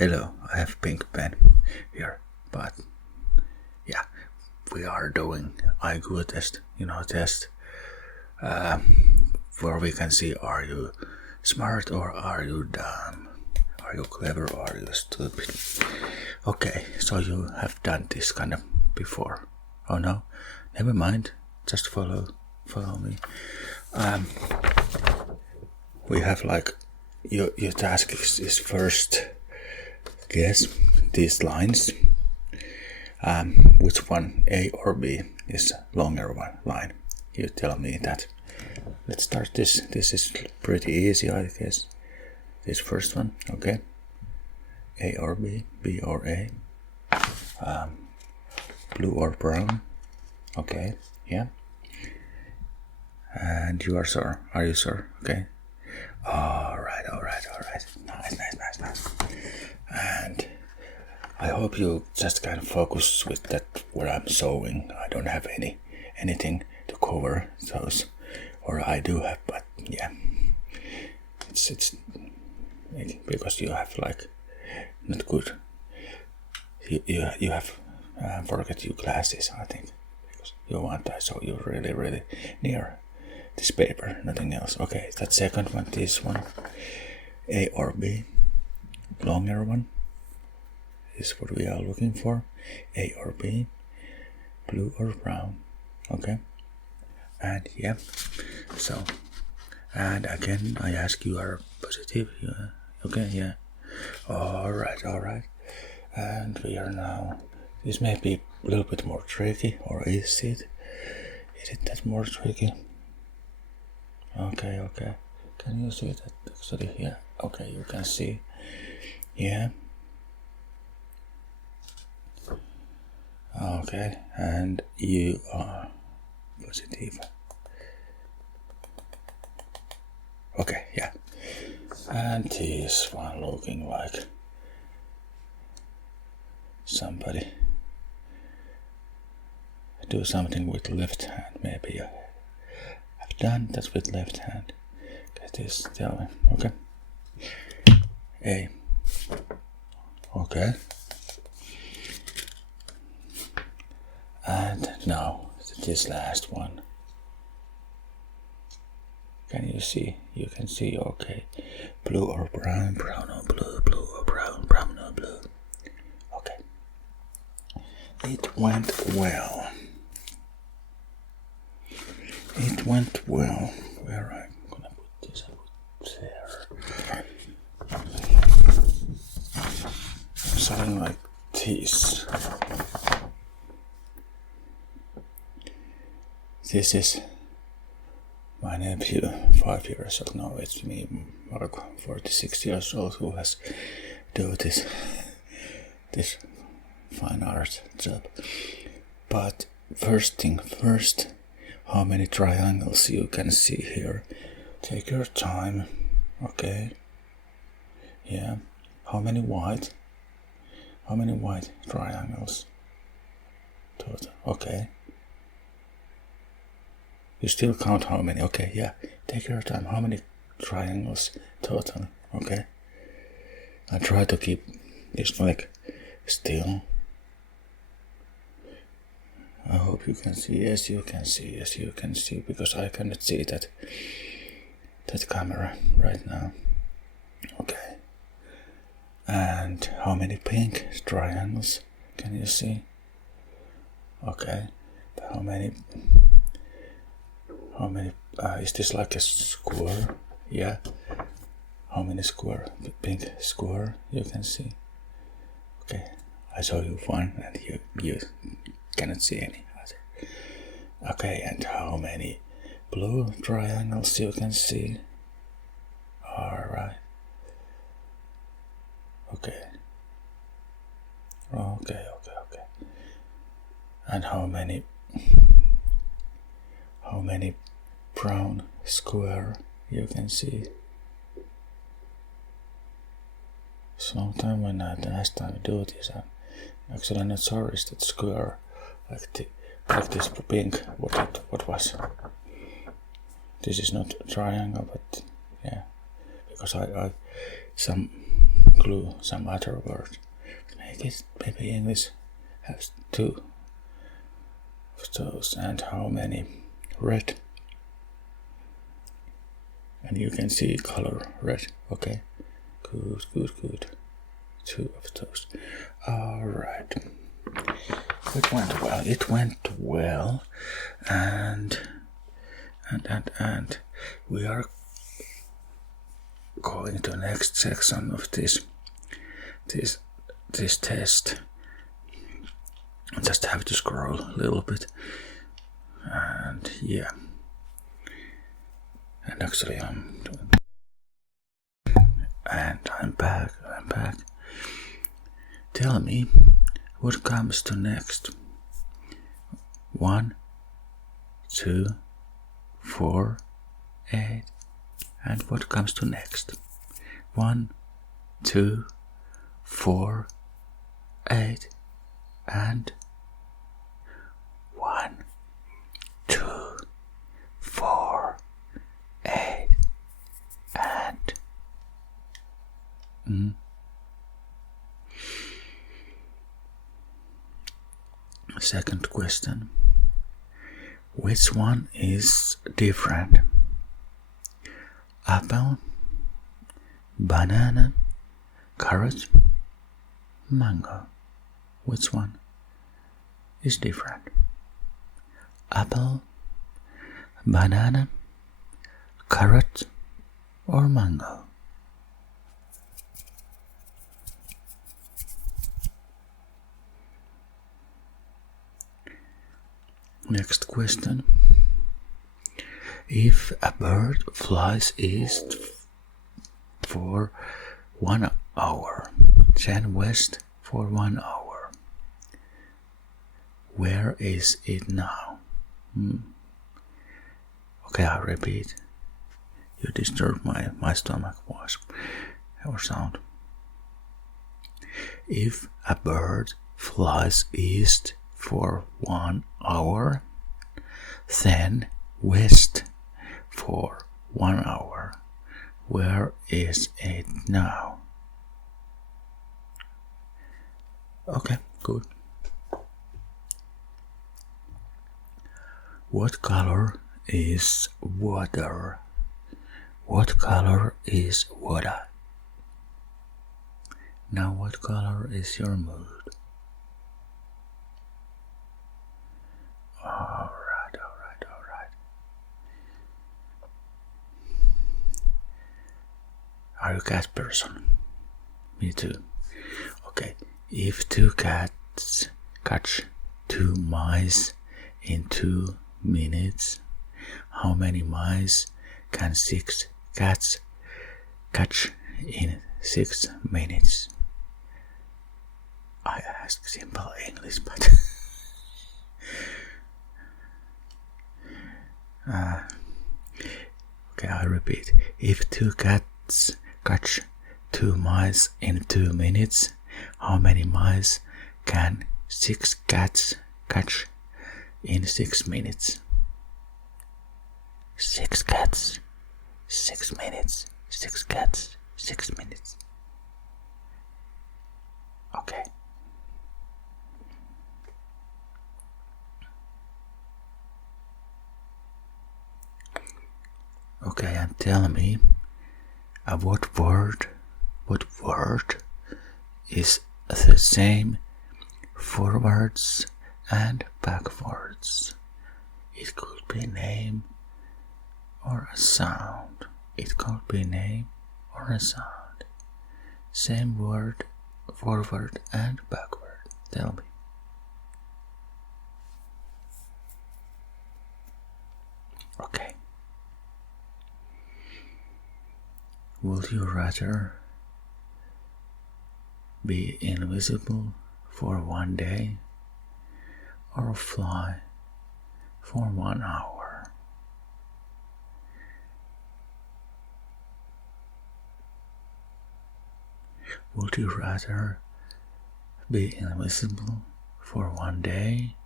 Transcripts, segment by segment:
Hello, I have pink pen here, but yeah, we are doing IQ test, test where we can see are you smart or are you dumb, are you clever or are you stupid. Okay, so you have done this kind of before. Oh no, never mind, just follow me. We have like your task is first guess these lines. Which one, A or B, is longer one line? You tell me that. Let's start this. This is pretty easy, I guess. This first one, okay. A or B, B or A. Blue or brown, okay, yeah. And you are sure? Are you sure? Okay. All right. Nice. And I hope you just kind of focus with that what I'm showing. I don't have anything to cover those, or I do have, but yeah, it's because you have like not good. You have forget your glasses, I think, because you want I saw you really near this paper, nothing else. Okay, that second one, this one, A or B, longer one, is what we are looking for. A or B, blue or brown, okay. And yeah, so, and again I ask you are positive, yeah. Okay, yeah, all right. And we are now, this may be a little bit more tricky, or is it that more tricky? Okay, can you see that actually? Yeah, okay, you can see, yeah. Okay, and you are positive. Okay, yeah. And this one looking like somebody do something with left hand. Maybe you have done that with left hand. Get this, tell me. Okay. A. Okay. And now this last one. Can you see? You can see, okay. Blue or brown, brown or blue, blue or brown, brown or blue. Okay. It went well. Where I'm gonna put this? I put there. Something like this. This is my nephew, 5 years old. No, it's me, Marco, 46 years old, who has do this fine art job. But first thing first, how many triangles you can see here? Take your time, okay? Yeah. How many white triangles total? Okay. You still count how many? Okay, yeah. Take your time. How many triangles total? Okay. I try to keep this like still. I hope you can see. Yes, you can see, because I cannot see that camera right now. Okay. And how many pink triangles can you see? Okay. How many is this like a square? Yeah. How many pink square you can see? Okay. I show you one and you cannot see any other. Okay, and how many blue triangles you can see? Alright. Okay. And how many brown square you can see? Sometime when I last time I do this, I'm actually not sorry is that square like this pink. What was? This is not a triangle, but yeah, because I some glue some other word. Make it maybe English has two of those. And how many? Red. And you can see color red. Okay. Good. Two of those. Alright. It went well. And we are going to the next section of this test. I just have to scroll a little bit. And yeah. And actually I'm back. Tell me what comes to next. 1, 2, 4, 8. And what comes to next? 1, 2, 4, 8. And 1, 2, 4, 8. And second question. Which one is different? Apple, banana, carrot, mango. Which one is different? Apple, banana, carrot, or mango? Next question. If a bird flies east for 1 hour, then west for 1 hour, where is it now? Okay, I'll repeat. You disturb my stomach voice or sound. If a bird flies east for 1 hour, then west for 1 hour, where is it now? Okay, good. What color is water? What color is water? Now what color is your mood? Alright. Are you a cat person? Me too. Okay, if 2 cats catch 2 mice in 2 minutes, how many mice can 6 cats catch in 6 minutes? I ask simple English, but okay, I repeat. If 2 cats catch 2 mice in 2 minutes, how many mice can 6 cats catch in 6 minutes? 6 cats, 6 minutes, 6 cats, 6 minutes. Okay. Okay, and tell me, what word is the same forwards and backwards? It could be a name or a sound. It could be a name or a sound. Same word, forward and backward. Tell me. Okay. Would you rather be invisible for 1 day or fly for 1 hour? Would you rather be invisible for 1 day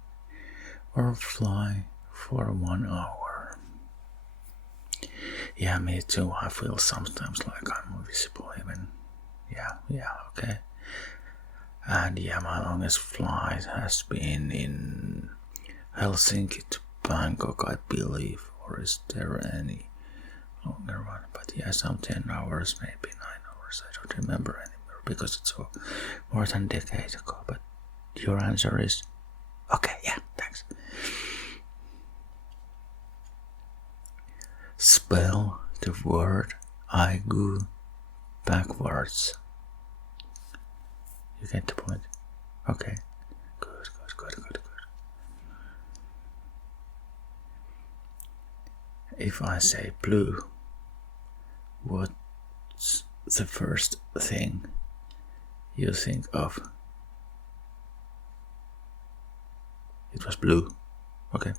or fly for 1 hour? Yeah, me too. I feel sometimes like I'm invisible even Yeah, okay. And yeah, my longest flight has been in Helsinki to Bangkok, I believe. Or is there any longer one? But yeah, some 10 hours, maybe 9 hours. I don't remember anymore because it's more than a decade ago. But your answer is okay, yeah, thanks. Spell the word I go backwards. You get the point? Okay. Good. If I say blue, what's the first thing you think of? It was blue. Okay.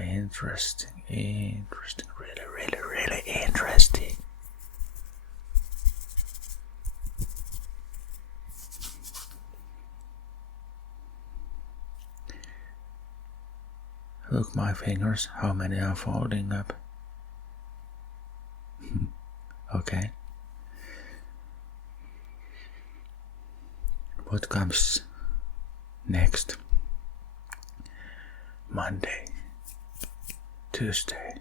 Interesting. Really interesting. Look, my fingers, how many are folding up? Okay. What comes next? Monday, Tuesday,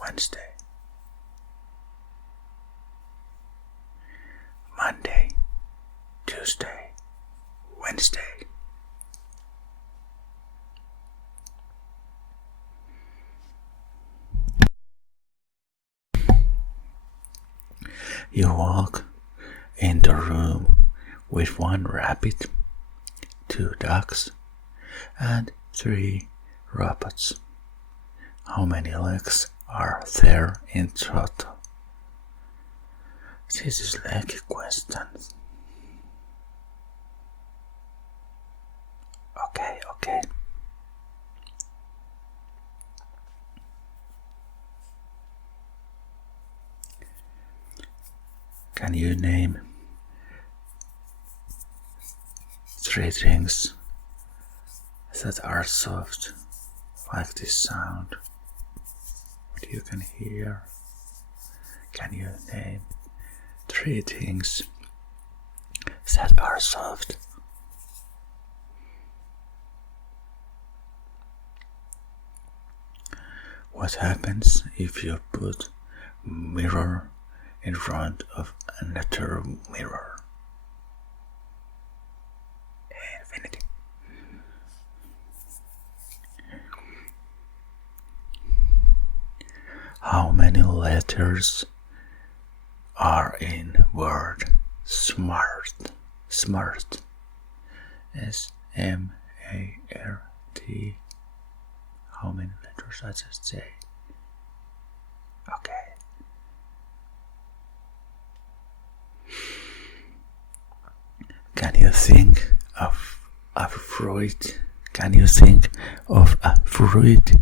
Wednesday. Monday, Tuesday, Wednesday. You walk in the room with 1 rabbit, 2 ducks, and 3 robots. How many legs are there in total? This is like a question. Okay. Can you name 3 things that are soft, like this sound, what you can hear? Can you name 3 things that are soft? What happens if you put mirror in front of another mirror? Infinity. How many letters are in word smart? Smart. S-M-A-R-T. How many letters I just say? Okay. Can you think of a fruit? Can you think of a fruit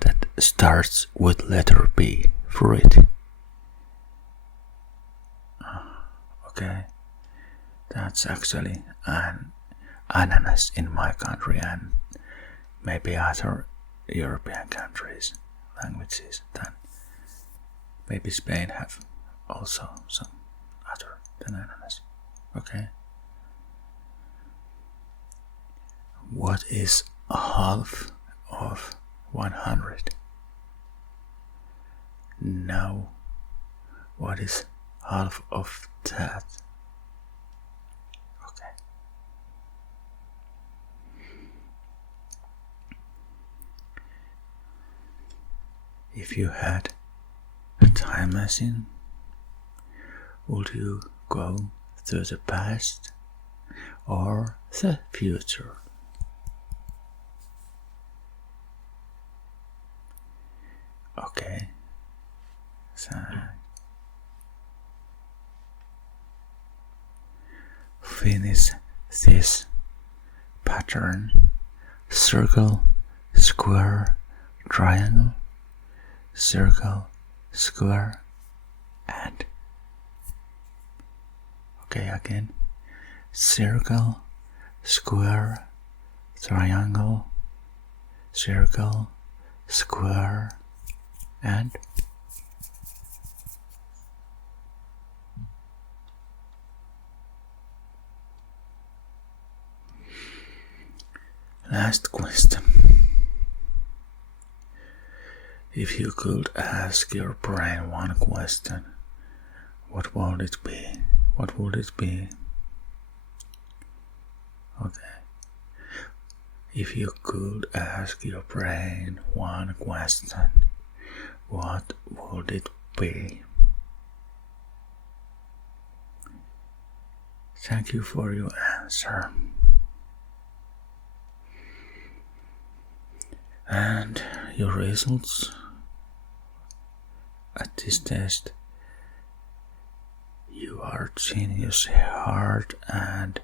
that starts with letter B? Fruit. Okay. That's actually an ananas in my country and maybe other European countries, languages. Then maybe Spain have also some other than ananas. Okay. What is half of 100? No. What is half of that? Okay. If you had a time machine, would you go to the past or the future? Okay. So finish this pattern: circle, square, triangle, circle, square, and okay, again, circle, square, triangle, circle, square, and Last question. If you could ask your brain one question, what would it be? What would it be? Okay. If you could ask your brain one question, what would it be? Thank you for your answer. And your results at this test. You are genius heart and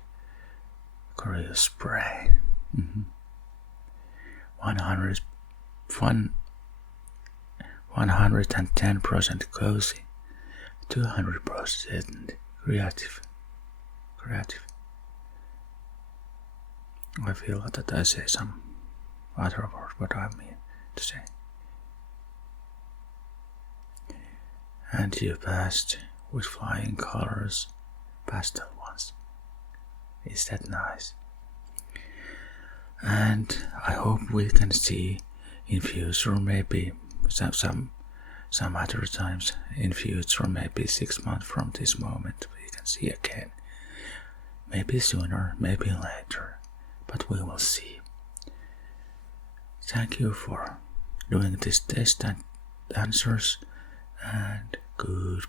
curious brain. 110% cozy, 200% creative. I feel that I say some other word, what I mean to say. And you passed with flying colors, pastel ones. Is that nice? And I hope we can see in future, maybe some other times in future, maybe 6 months from this moment, we can see again. Maybe sooner, maybe later, but we will see. Thank you for doing this test and answers, and goodbye.